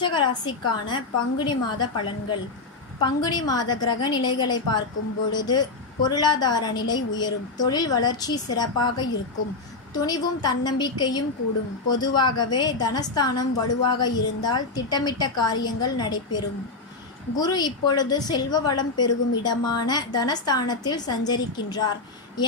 விருச்சக ராசிக்கான பங்குனி மாத பலன்கள். பங்குனி மாத கிரக நிலைகளை பார்க்கும் பொழுது பொருளாதார நிலை உயரும், தொழில் வளர்ச்சி சிறப்பாக இருக்கும், துணிவும் தன்னம்பிக்கையும் கூடும். பொதுவாகவே தனஸ்தானம் வலுவாக இருந்தால் திட்டமிட்ட காரியங்கள் நடைபெறும். குரு இப்பொழுது செல்வ வளம் பெருகும் இடமான தனஸ்தானத்தில் சஞ்சரிக்கின்றார்.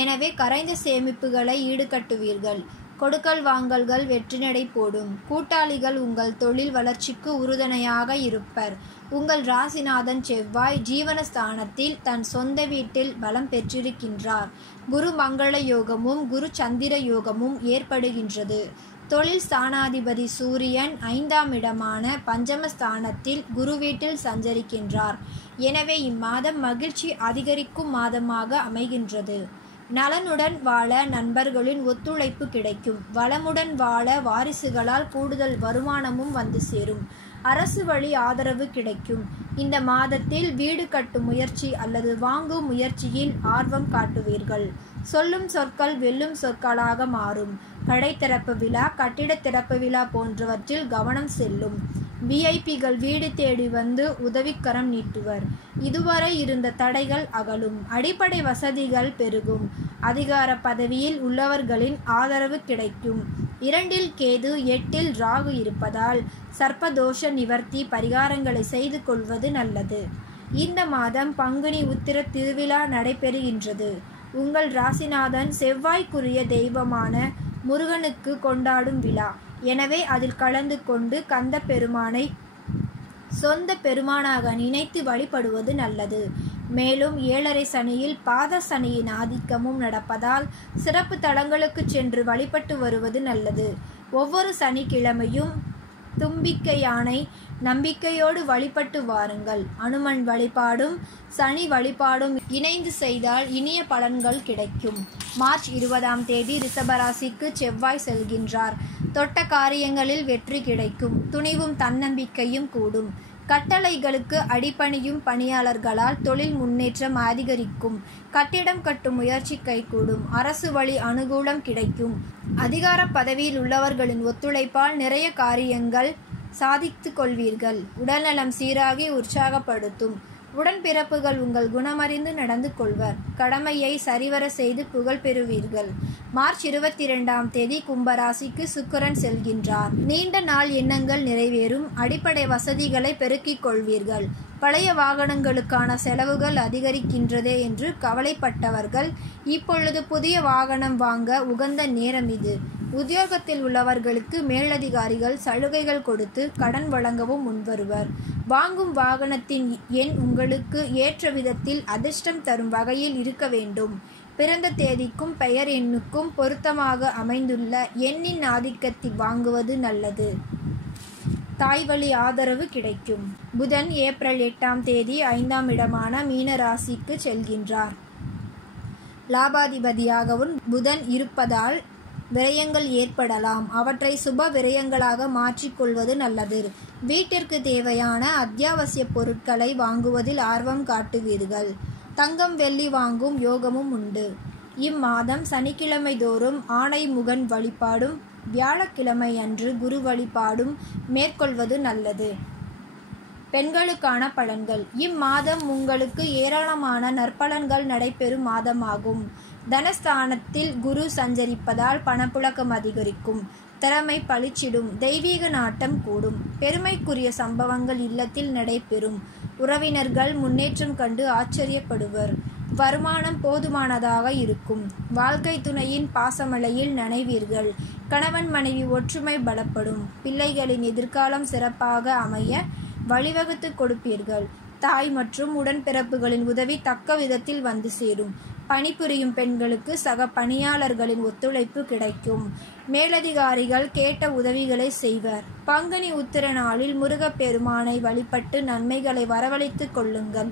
எனவே கரைந்த சேமிப்புகளை ஈடுகட்டுவீர்கள். கொடுக்கல் வாங்கல்கள் வெற்றி நடை போடும். கூட்டாளிகள் உங்கள் தொழில் வளர்ச்சிக்கு உறுதுணையாக இருப்பர். உங்கள் ராசிநாதன் செவ்வாய் ஜீவனஸ்தானத்தில் தன் சொந்த வீட்டில் பலம் பெற்றிருக்கின்றார். குரு மங்கள யோகமும் குரு சந்திர யோகமும் ஏற்படுகின்றது. தொழில் ஸ்தானாதிபதி சூரியன் 5ஆம் இடமான பஞ்சமஸ்தானத்தில் குரு வீட்டில் சஞ்சரிக்கின்றார். எனவே இம்மாதம் மகிழ்ச்சி அதிகரிக்கும் மாதமாக அமைகின்றது. நலனுடன் வாழ நண்பர்களின் ஒத்துழைப்பு கிடைக்கும். வளமுடன் வாழ வாரிசுகளால் கூடுதல் வருமானமும் வந்து சேரும். அரசு வழி ஆதரவு கிடைக்கும். இந்த மாதத்தில் வீடு கட்டும் முயற்சி அல்லது வாங்கும் முயற்சியில் ஆர்வம் காட்டுவீர்கள். சொல்லும் சொற்கள் வெல்லும் சொற்களாக மாறும். கடை திறப்பு விழா, கட்டிட திறப்பு விழா போன்றவற்றில் கவனம் செல்லும். விஐபிகள் வீடு தேடி வந்து உதவிக்கரம் நீட்டுவர். இதுவரை இருந்த தடைகள் அகலும். அடிப்படை வசதிகள் பெருகும். அதிகார பதவியில் உள்ளவர்களின் ஆதரவு கிடைக்கும். 2இல் கேது 8இல் ராகு இருப்பதால் சர்ப்பதோஷ நிவர்த்தி பரிகாரங்களை செய்து கொள்வது நல்லது. இந்த மாதம் பங்குனி உத்திர திருவிழா நடைபெறுகின்றது. உங்கள் ராசிநாதன் செவ்வாய்க்குரிய தெய்வமான முருகனுக்கு கொண்டாடும் விழா. எனவே அதில் கலந்து கொண்டு கந்த பெருமானை சொந்த பெருமானாக நினைத்து வழிபடுவது நல்லது. மேலும் 7.5 சனியில் பாத சனியின் ஆதிக்கமும் நடப்பதால் சிறப்பு தலங்களுக்கு சென்று வழிபட்டு வருவது நல்லது. ஒவ்வொரு சனிக்கிழமையும் தும்பிக்கை யானை நம்பிக்கையோடு வழிபட்டு வாருங்கள். அனுமன் வழிபாடும் சனி வழிபாடும் இணைந்து செய்தால் இனிய பலன்கள் கிடைக்கும். மார்ச் 20ஆம் தேதி ரிஷபராசிக்கு செவ்வாய் செல்கின்றார். தொட்ட காரியங்களில் வெற்றி கிடைக்கும். துணிவும் தன்னம்பிக்கையும் கூடும். கட்டளைகளுக்கு அடிபணியும் பணியாளர்களால் தொழில் முன்னேற்றம் அதிகரிக்கும். கட்டிடம் கட்டும் முயற்சி கைகூடும். அரசு வழி அனுகூலம் கிடைக்கும். அதிகார பதவியில் உள்ளவர்களின் ஒத்துழைப்பால் நிறைய காரியங்கள் சாதித்து கொள்வீர்கள். உடல்நலம் சீராகி உற்சாகப்படுத்தும். உடன்பிறப்புகள் உங்கள் குணமறிந்து நடந்து கொள்வர். கடமையை சரிவர செய்து புகழ் பெறுவீர்கள். மார்ச் 22ஆம் தேதி கும்பராசிக்கு சுக்கிரன் செல்கின்றார். நீண்ட நாள் எண்ணங்கள் நிறைவேறும். அடிப்படை வசதிகளை பெருக்கிக் கொள்வீர்கள். பழைய வாகனங்களுக்கான செலவுகள் அதிகரிக்கின்றதே என்று கவலைப்பட்டவர்கள் இப்பொழுது புதிய வாகனம் வாங்க உகந்த நேரம் இது. உத்தியோகத்தில் உள்ளவர்களுக்கு மேலதிகாரிகள் சலுகைகள் கொடுத்து கடன் வழங்கவும் முன்வருவர். வாங்கும் வாகனத்தின் எண் உங்களுக்கு ஏற்ற விதத்தில் அதிர்ஷ்டம் தரும் வகையில் இருக்க வேண்டும். பிறந்த தேதிக்கும் பெயர் எண்ணுக்கும் பொருத்தமாக அமைந்துள்ள எண்ணின் ஆதிக்கத்தில் வாங்குவது நல்லது. தாய் வழி ஆதரவு கிடைக்கும். புதன் ஏப்ரல் 8ஆம் தேதி 5ஆம் இடமான மீன ராசிக்கு செல்கின்றார். லாபாதிபதியாகவும் புதன் இருப்பதால் விரயங்கள் ஏற்படலாம். அவற்றை சுப விரயங்களாக மாற்றிக்கொள்வது நல்லது. வீட்டிற்கு தேவையான அத்தியாவசிய பொருட்களை வாங்குவதில் ஆர்வம் காட்டுவீர்கள். தங்கம் வெள்ளி வாங்கும் யோகமும் உண்டு. இம்மாதம் சனிக்கிழமை தோறும் ஆணைமுகன் வழிபாடும் வியாழக்கிழமை அன்று குரு வழிபாடும் மேற்கொள்வது நல்லது. பெண்களுக்கான பலன்கள். இம்மாதம் உங்களுக்கு ஏராளமான நற்பலன்கள் நடைபெறும் மாதமாகும். தனஸ்தானத்தில் குரு சஞ்சரிப்பதால் பணப்புழக்கம் அதிகரிக்கும். திறமை பளிச்சிடும். தெய்வீக நாட்டம் கூடும். பெருமைக்குரிய சம்பவங்கள் இல்லத்தில் நடைபெறும். உறவினர்கள் முன்னேற்றம் கண்டு ஆச்சரியப்படுவர். வருமானம் போதுமானதாக இருக்கும். வாழ்க்கை துணையின் பாசமலையில் நனைவீர்கள். கணவன் மனைவி ஒற்றுமை பலப்படும். பிள்ளைகளின் எதிர்காலம் சிறப்பாக அமைய வழிவகுத்து கொடுப்பீர்கள். தாய் மற்றும் உடன்பிறப்புகளின் உதவி தக்க விதத்தில் வந்து சேரும். பணிபுரியும் பெண்களுக்கு சக பணியாளர்களின் ஒத்துழைப்பு கிடைக்கும். மேலதிகாரிகள் கேட்ட உதவிகளை செய்வர். பங்குனி உத்திர நாளில் முருகப்பெருமானை வழிபட்டு நன்மைகளை வரவழைத்துக் கொள்ளுங்கள்.